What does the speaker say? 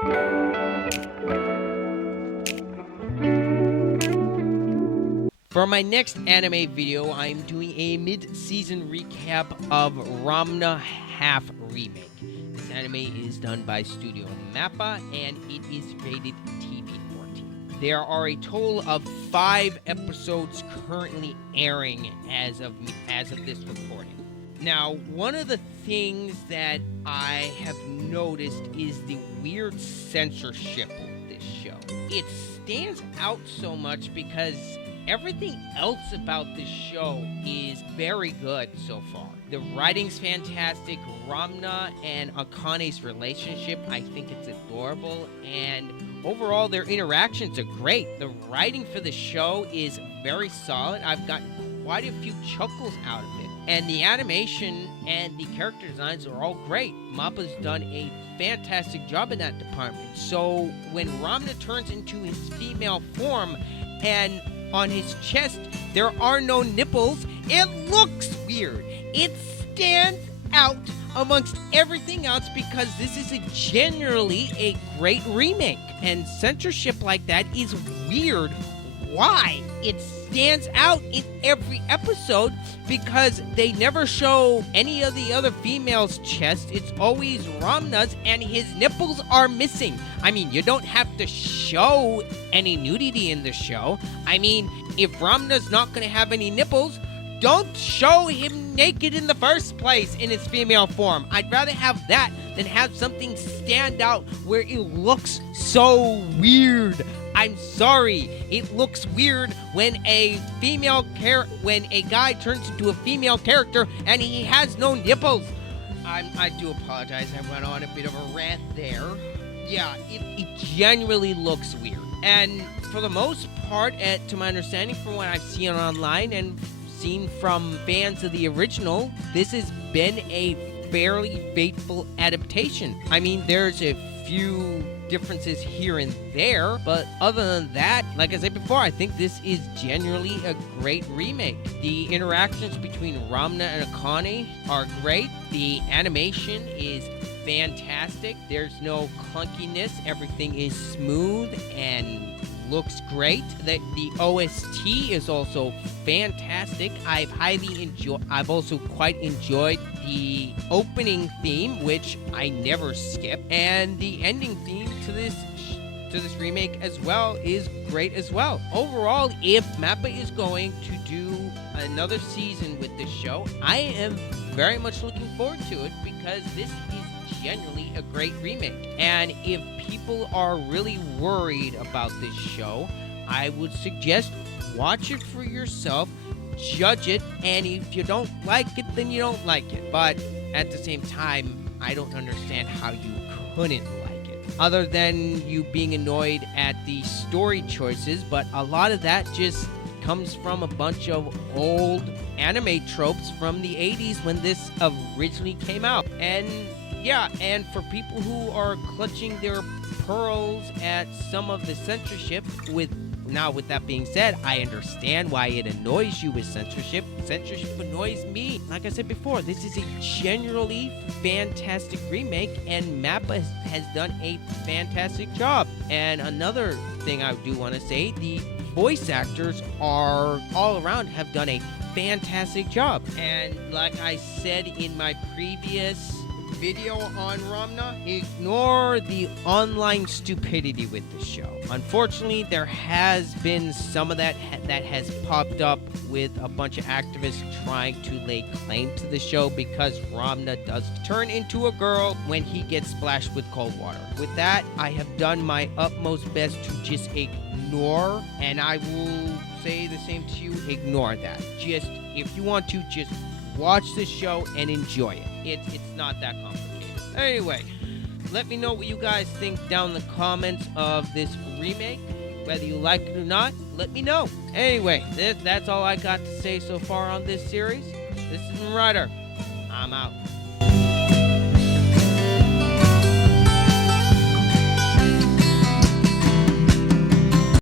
For my next anime video, I'm doing a mid-season recap of Ramna Half Remake. This anime is done by Studio Mappa, and it is rated TV-14. There are a total of 5 episodes currently airing as of this recording. Now, one of the things that I have noticed is the weird censorship of this show. It stands out so much because everything else about this show is very good so far. The writing's fantastic. Ramna and Akane's relationship, I think it's adorable, and overall their interactions are great. The writing for the show is very solid. I've gotten quite a few chuckles out of it. And the animation and the character designs are all great. Mappa's done a fantastic job in that department. So when Ramna turns into his female form and on his chest there are no nipples, it looks weird. It stands out amongst everything else because this is generally a great remake, and censorship like that is weird. Why? It stands out in every episode because they never show any of the other females' chest. It's always Ramna's, and his nipples are missing. I mean, you don't have to show any nudity in the show. I mean, if Ramna's not going to have any nipples, don't show him naked in the first place in his female form. I'd rather have that than have something stand out where it looks so weird. I'm sorry, it looks weird when a guy turns into a female character and he has no nipples. I do apologize, I went on a bit of a rant there. Yeah, it genuinely looks weird. And for the most part, to my understanding from what I've seen online and seen from fans of the original, this has been a fairly faithful adaptation. I mean, there's a few differences here and there, but other than that, like I said before, I think this is genuinely a great remake. The interactions between Ramna and Akane are great. The animation is fantastic. There's no clunkiness. Everything is smooth and looks great. The OST is also fantastic. I've also quite enjoyed the opening theme, which I never skip, and the ending theme to this remake as well is great as well. Overall, if Mappa is going to do another season with this show, I am very much looking forward to it because this is genuinely a great remake. And if people are really worried about this show, I would suggest watch it for yourself, judge it, and if you don't like it, then you don't like it. But at the same time, I don't understand how you couldn't like it, other than you being annoyed at the story choices. But a lot of that just comes from a bunch of old anime tropes from the 80s when this originally came out. And yeah, and for people who are clutching their pearls at some of the censorship, with that being said, I understand why it annoys you with censorship. Censorship annoys me. Like I said before, this is a generally fantastic remake, and Mappa has done a fantastic job. And another thing I do want to say, the voice actors are all around have done a fantastic job. And like I said in my previous video on Ramna, ignore the online stupidity with the show. Unfortunately, there has been some of that has popped up with a bunch of activists trying to lay claim to the show because Ramna does turn into a girl when he gets splashed with cold water. With that, I have done my utmost best to just ignore, and I will say the same to you, ignore that. Just, if you want to, just watch the show and enjoy it. It's not that complicated. Anyway, let me know what you guys think down in the comments of this remake. Whether you like it or not, let me know. Anyway, that's all I got to say so far on this series. This is Ryder. I'm out.